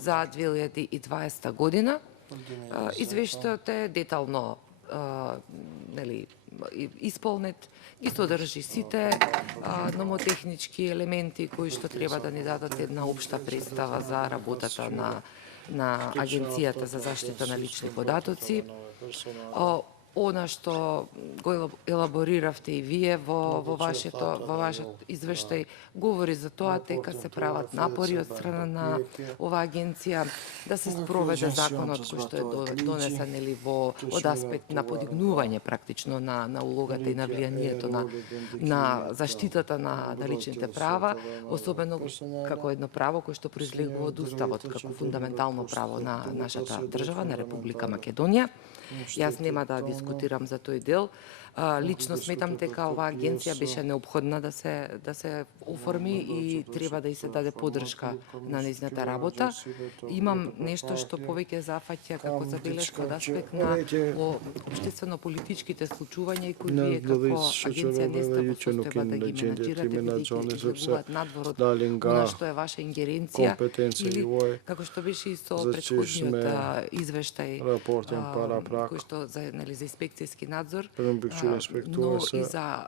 за 2020 година. Извештајот е детално исполнет и содржи сите номотехнички елементи кои што треба да ни дадат една општа представа за работата на Агенцијата за заштита на лични податоци. Она што го елабориравте и вие во вашиот извештај говори за тоа дека се прават напори од страна на оваа агенција да се спроведе законот кој што е донесен од аспект на подигнување практично на улогата и на влијанието на заштитата на личните права, особено како едно право кое што произлегува од Уставот како фундаментално право на нашата држава, на Република Македонија. Јас нема да дискутирам за тој дел. Лично сметам дека оваа агенција беше необходна да се оформи и треба да и се даде поддршка на нејзината работа. Имам нешто што повеќе зафаќа како забелешка од аспект на општествено-политичките случувања и кои вие како агенција не сте во состојба да ги менаџирате, бидејќи ги излегуваат надвор од она што е ваша ингеренција или како што беше и со претходниот извештај кој што за инспекцијски надзор, но и за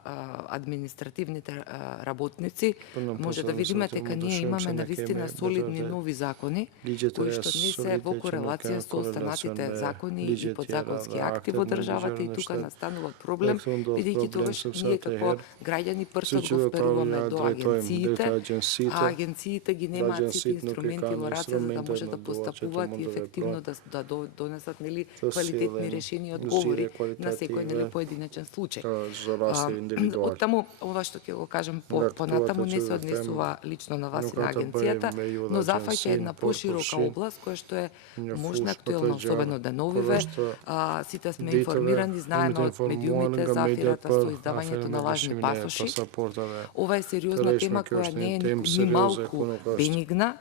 административните работници, може да видиме дека ние имаме навистина солидни нови закони, кои што не се во корелација со останатите закони и подзаконски акти во државата, и тука настанува проблем, бидејќи тогаш ние како граѓани прстот го вперуваме до агенциите, а агенциите ги немаат сите инструменти во раце за да може да постапуваат и ефективно да донесат квалитетни решени одговори на секој поединечен случај. Оттаму, ова што ќе го кажам понатаму не се однесува лично на вас и на агенцијата, но зафаќа една поширока област која што е можна актуелна, особено деновиве. Сите сме информирани, знаеме од медиумите за аферата со издавањето на лажни пасоши. Ова е сериозна тема која не е ни малку бенигна,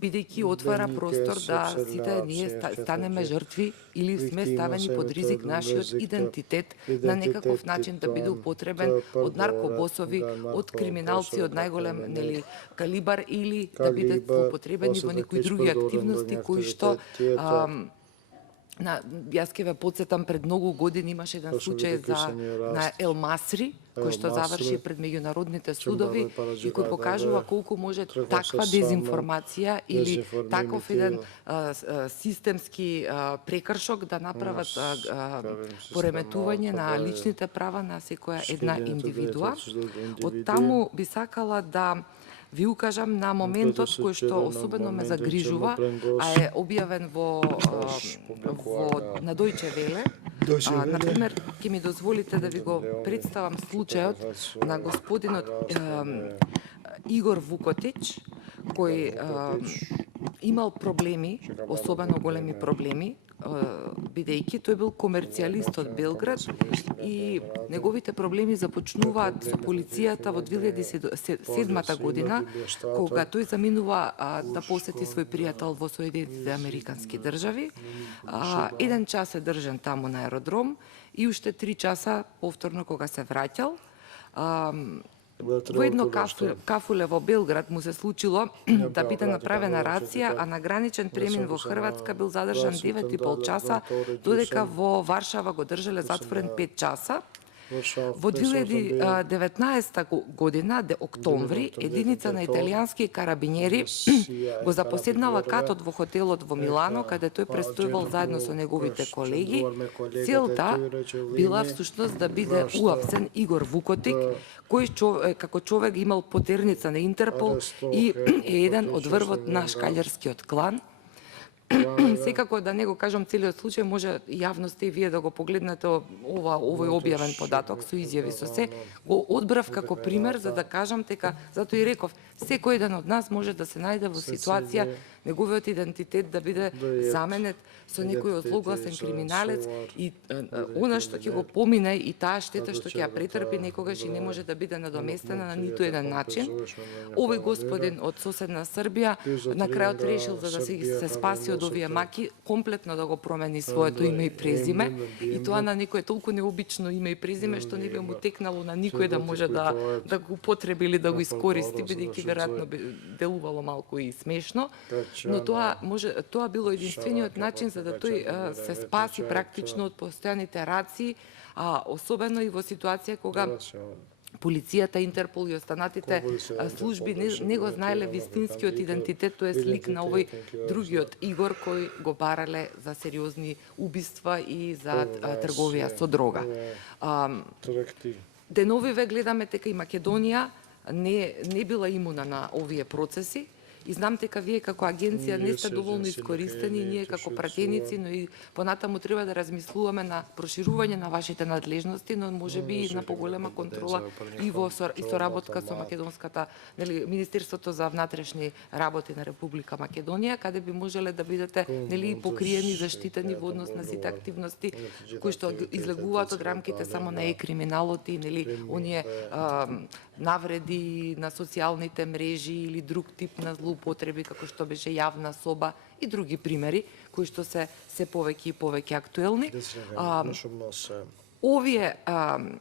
бидејќи отвара простор да сите ние станеме жртви или сме ставени под ризик нашиот идентитет на некаков начин да биде употребен од наркобосови, од криминалци од најголем калибар или да бидат употребени во некои други активности кои што јас ќе ве потсетам, пред многу години имаше еден случај на Ел Масри, кој што заврши пред меѓународните судови и кој покажува колку може таква дезинформација или таков еден системски прекршок да направат пореметување на личните права на секоја една индивидуа. Од таму би сакала да ви укажам на моментот кој што особено ме загрижува, а е објавен на Дојче Веле. Например, ќе ми дозволите да ви го представам случајот на господинот Игор Вукотич, кој имал проблеми, особено големи проблеми, бидејќи тој бил комерцијалист од Белград и неговите проблеми започнуваат со полицијата во 2007 година, кога тој заминува да посети свој пријател во Соединетите Американски држави. Еден час е држан таму на аеродром и уште 3 часа повторно кога се враќал. Во едно кафуле во Белград му се случило да биде направена рација, а на граничен премин во Хрватска бил задржан 9,5 часа, додека во Варшава го држале затворен 5 часа. Во 2019 година, октомври, единица на италијански карабинери го запоседнала катот во хотелот во Милано, каде тој престојувал заедно со неговите колеги. Целта била всушност да биде уапсен Игор Вукотик, кој како човек имал потерница на Интерпол и е еден од врвот на шкаљарскиот клан. Секако да не го кажам целиот случај, може јавноста и вие да го погледнете овој објавен податок со изјави со се, го одбрав како пример за да кажам дека, затоа и реков, секој еден од нас може да се најде во ситуација неговиот идентитет да биде заменет со некој озлогласен криминалец и она што ќе го помине и таа штета што ќе ја претрпи некогаш и не може да биде надоместена на ниту еден начин. Овој господин од соседна Србија на крајот решил за да се спаси од овие маки, комплетно да го промени своето име и презиме, и тоа на некој толку необично име и презиме што не би му текнало на никој да може да го употреби или да го искористи, бидејќи веројатно би делувало малку и смешно. но тоа било единствениот начин за да тој се спаси практично од постојаните раци, особено и во ситуација кога полицијата, Интерпол и останатите служби не го знаеле вистинскиот идентитет, тоа е лик на овој другиот Игор кој го барале за сериозни убиства и за трговија со дрога. Деновиве гледаме дека и Македонија не била имуна на овие процеси. И знам дека вие како агенција не сте доволно искористени, ние како пратеници, но и понатаму треба да размислуваме на проширување на вашите надлежности, но можеби и на поголема контрола и соработка со македонската, нели, Министерството за внатрешни работи на Република Македонија, каде би можеле да бидете, нели, покриени, заштитени во однос на сите активности кои што излегуваат од рамките само на криминалот и, нели, оние навреди на социјалните мрежи или друг тип на злоупотреби, како што беше јавна соба и други примери, кои што се повеќе и повеќе актуелни. Овие,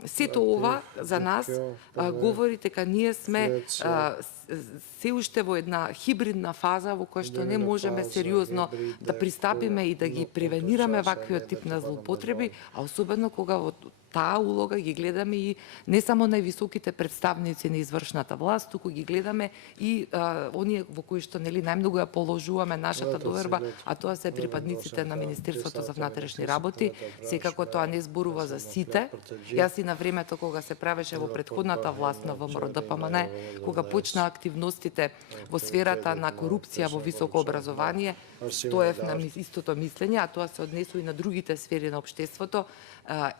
сето ова за нас говори дека ние сме се уште во една хибридна фаза во која што не можеме сериозно да пристапиме и да ги превенираме ваквиот тип на злоупотреби, а особено кога во таа улога ги гледаме и не само највисоките представници на извршната власт, туку ги гледаме и оние во кои што, нели, најмногу ја положуваме нашата доверба, а тоа се припадниците на Министерството за внатрешни работи. Секако тоа не зборува за сите. Јас и на времето кога се правеше во претходната власт на ВМРО-ДПМН, кога почна активностите во сферата на корупција во високо образование, стоев на истото мислење, а тоа се однесува и на другите сфери на општеството.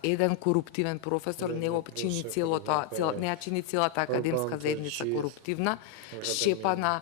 Еден коруптивен професор не ја чини целата академска заедница коруптивна, шепа на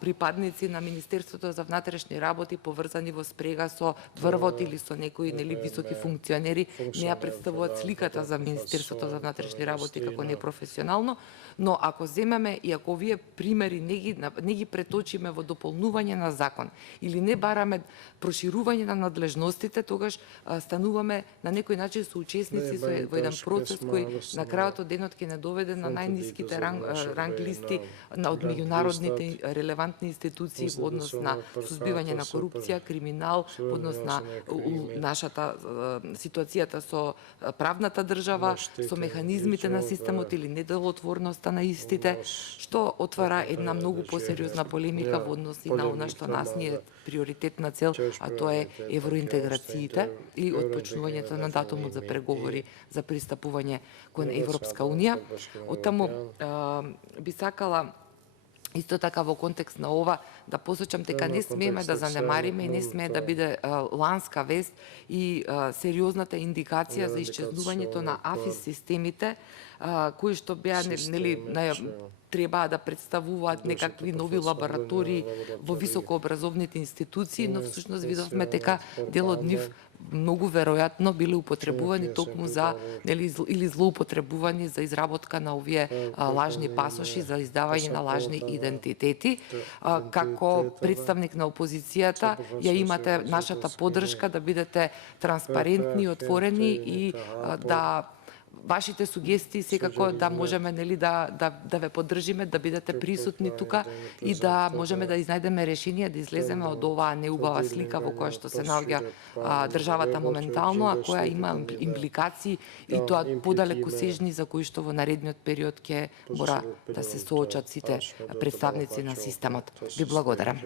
припадници на Министерството за внатрешни работи поврзани во спрега со ВРВОТ или со некои, нели, високи функционери, не ја представуваат сликата за Министерството за внатрешни работи како непрофесионално, но ако земеме и ако овие примери не ги преточиме во дополнување на закон или не бараме проширување на надлежностите, тогаш стануваме на некој начин соучесници во еден процес кој на крајот од денот ќе не доведе на најниските ранг листи од меѓународните релевантни институции во однос на сузбивање на корупција, криминал, во однос на нашата ситуацијата со правната држава, со механизмите на системот или неделотворноста на истите, што отвара една многу посериозна полемика во однос и на она што нас ни е приоритетна цел, а тоа е евроинтеграциите и отпочнувањето на датумот за преговори за пристапување кон Европска унија. Оттаму би сакала исто така во контекст на ова да посочам дека не смееме да занемариме и не смее да биде ланска вест и сериозната индикација за исчезнувањето на АФИС системите кои што беа, нели, требаа да представуваат некакви нови лаборатории во високообразовните институции, но всушност видовме дека дел од нив многу веројатно биле употребувани токму за, нели, или злоупотребувани за изработка на овие лажни пасоши, за издавање на лажни идентитети. Како представник на опозицијата ја имате нашата поддршка да бидете транспарентни, отворени и да вашите сугестии секако да можеме, нели, да ве поддржиме, да бидете присутни тука и да можеме да изнајдеме решение да излеземе од оваа неубава слика во која што се наоѓа државата моментално, а која има импликации и тоа подалеку сежни за кои што во наредниот период ќе мора да се соочат сите представници на системот. Ви благодарам.